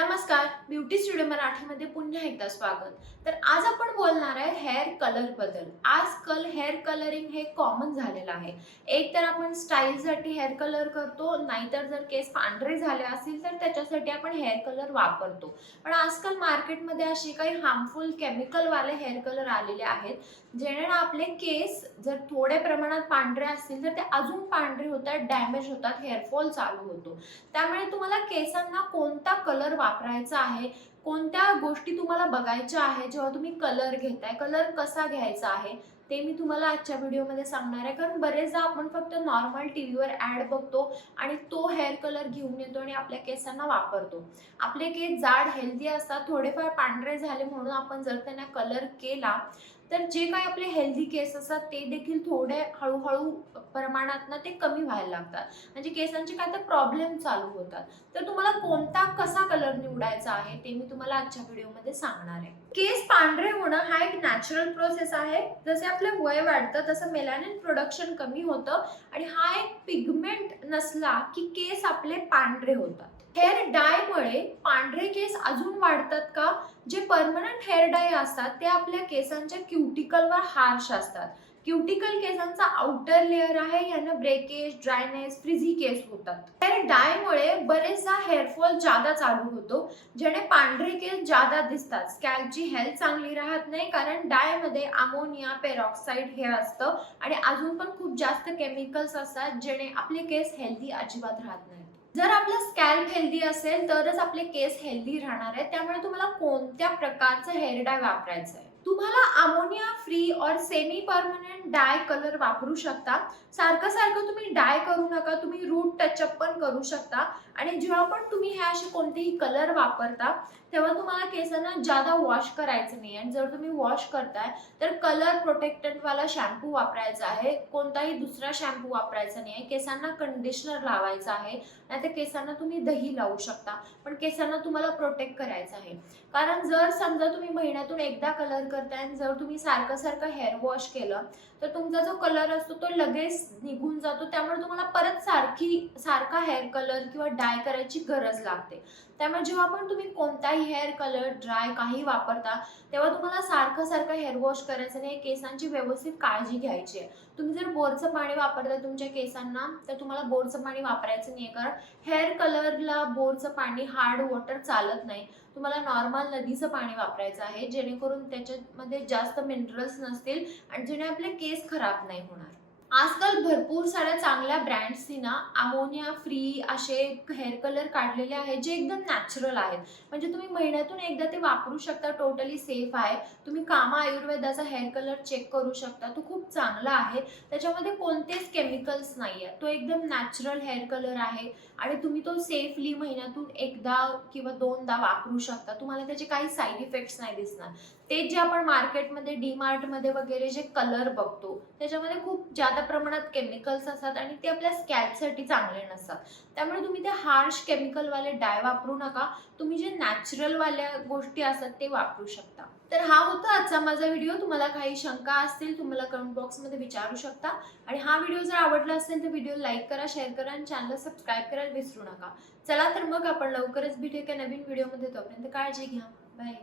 नमस्कार, beauty studio मराठीमध्ये पुन्हा एकदा स्वागत. तर आज आपण बोलणार आहे हेअर कलर बद्दल. आजकाल हेअर कलरिंग हे कॉमन झालेलं आहे. एक तर आपण स्टाईलसाठी हेअर कलर करतो, नाहीतर जर केस पांढरे झाले असतील तर त्याच्यासाठी आपण हेअर कलर वापरतो. पण आजकाल मार्केटमध्ये असे काही हार्मफुल केमिकलवाले हेअर कलर आलेले आहेत, जेणे आपले केस जर थोडे प्रमाणात पांढरे असतील तर ते अजून पांढरे होतात, डॅमेज होतात, हेअरफॉल चालू होतो. त्यामुळे तुम्हाला केसांना कोणता कलर वापरायचा आहे, कोणत्या गोष्टी तुम्हाला बघायच्या आहे जेव्हा तुम्ही कलर घेताय, कलर कसा घ्यायचा आहे ते मी तुम्हाला आजच्या व्हिडिओमध्ये सांगणार आहे. कारण बरेचदा आपण फक्त नॉर्मल टीव्हीवर ॲड बघतो आणि तो हेअर कलर घेऊन येतो आणि आपल्या केसांना वापरतो. आपले केस जाड हेल्दी असतात, थोडेफार पांढरे झाले म्हणून आपण जर त्यांना कलर केला तर जे काही आपले हेल्दी केस असतात ते देखील थोडे हळूहळू प्रमाणात ते कमी व्हायला लागतात, म्हणजे केसांचे काय तर प्रॉब्लेम चालू होतात. तर तुम्हाला कोणता कसा कलर निवडायचा आहे ते मी तुम्हाला आजच्या व्हिडिओमध्ये सांगणार आहे. केस पांढरे होणं हा एक नॅचरल प्रोसेस आहे. जसे आपलं वय वाढतं तसं मेलॅनिन प्रोडक्शन कमी होतं आणि हा एक पिगमेंट नसला की केस आपले पांढरे होतात. हेअर डायमुळे पांढरे केस अजून वाढतात का? जे परमनंट हेअर डाय असतात ते आपल्या केसांच्या क्युटिकलवर हार्श असतात. क्युटिकल केसांचा आउटर लेअर आहे, यांना ब्रेकेज, ड्रायनेस, फ्रिझी केस होतात. हेअर डायमुळे बरेचदा हेअरफॉल जादा चालू होतो, ज्याने पांढरे केस जादा दिसतात. स्कॅल्पची हेल्थ चांगली राहत नाही, कारण डायमध्ये अमोनिया पेरॉक्साईड हे असतं आणि अजून पण खूप जास्त केमिकल्स असतात, ज्याने आपले केस हेल्दी अजिबात राहत नाही. जर आपला स्कॅल्प हेल्दी असेल तरच आपले केस हेल्दी राहणार आहे. त्यामुळे तुम्हाला कोणत्या प्रकारचं हेअर डाय वापरायचं आहे. तुम्हाला अमोनिया फ्री और सेमी परमनंट डाय कलर वापरू शकता. सारखं सारखं तुम्ही डाय करू नका, तुम्ही रूट टचअप पण करू शकता. आणि जेव्हा पण तुम्ही हे असे कोणतेही कलर वापरता तेव्हा तुम्हाला केसांना जादा वॉश करायचं नाही. आणि जर तुम्ही वॉश करताय तर कलर प्रोटेक्टंटवाला शॅम्पू वापरायचा आहे, कोणताही दुसरा शॅम्पू वापरायचा नाही आहे. केसांना कंडिशनर लावायचं आहे, नाहीतर केसांना तुम्ही दही लावू शकता, पण केसांना तुम्हाला प्रोटेक्ट करायचं आहे. कारण जर समजा तुम्ही महिन्यातून एकदा कलर करताय आणि जर तुम्ही सारखं सारखं हेअर वॉश केलं तर तुमचा जो कलर असतो तो लगेच निघून जातो. त्यामुळे तुम्हाला परत सारखा हेअर कलर किंवा डाय करायची गरज लागते. त्यामुळे जेव्हा पण तुम्ही कोणताही हेअर कलर ड्राय काही वापरता तेव्हा तुम्हाला सारखं सारखं हेअर वॉश करायचं नाही, केसांची व्यवस्थित काळजी घ्यायची आहे. तुम्ही जर बोरचं पाणी वापरता तुमच्या केसांना तर तुम्हाला बोरचं पाणी वापरायचं नाही, कारण हेअर कलरला बोरचं पाणी, हार्ड वॉटर चालत नाही. तुम्हाला नॉर्मल नदीचं पाणी वापरायचं आहे, जेणेकरून त्याच्यामध्ये जास्त मिनरल्स नसतील आणि जेणे आपले केस खराब नाही होणार. आजकाल भरपूर साऱ्या चांगल्या ब्रँड्सनी ना अमोनिया फ्री असे हेअर कलर काढलेले आहेत, जे एकदम नॅचरल आहेत. म्हणजे तुम्ही महिन्यातून एकदा ते वापरू शकता, टोटली सेफ आहे. तुम्ही कामा आयुर्वेदाचा हेअर कलर चेक करू शकता, तो खूप चांगला आहे. त्याच्यामध्ये कोणतेच केमिकल्स नाही आहे, तो एकदम नॅचरल हेअर कलर आहे आणि तुम्ही तो सेफली महिन्यातून एकदा किंवा दोनदा वापरू शकता. तुम्हाला त्याचे काही साईड इफेक्ट्स नाही दिसणार. ते जे आपण मार्केटमध्ये डीमार्टमध्ये वगैरे जे कलर बघतो त्याच्यामध्ये खूप जादा प्रमाणात केमिकल्स असतात आणि ते आपल्या स्कॅल्पसाठी चांगले नसतात. त्यामुळे तुम्ही ते हार्श केमिकलवाले डाय वापरू नका. तुम्ही जे नॅचरलवाल्या गोष्टी असतात ते वापरू शकता. तर हा होता आजचा माझा व्हिडिओ. तुम्हाला काही शंका असतील तुम्हाला कमेंट बॉक्समध्ये विचारू शकता. आणि हा व्हिडिओ जर आवडला असेल तर व्हिडिओ लाईक करा, शेअर करा आणि चॅनलला सबस्क्राईब करायला विसरू नका. चला तर मग आपण लवकरच भेटू एका नवीन व्हिडिओमध्ये. तोपर्यंत काळजी घ्या. बाय.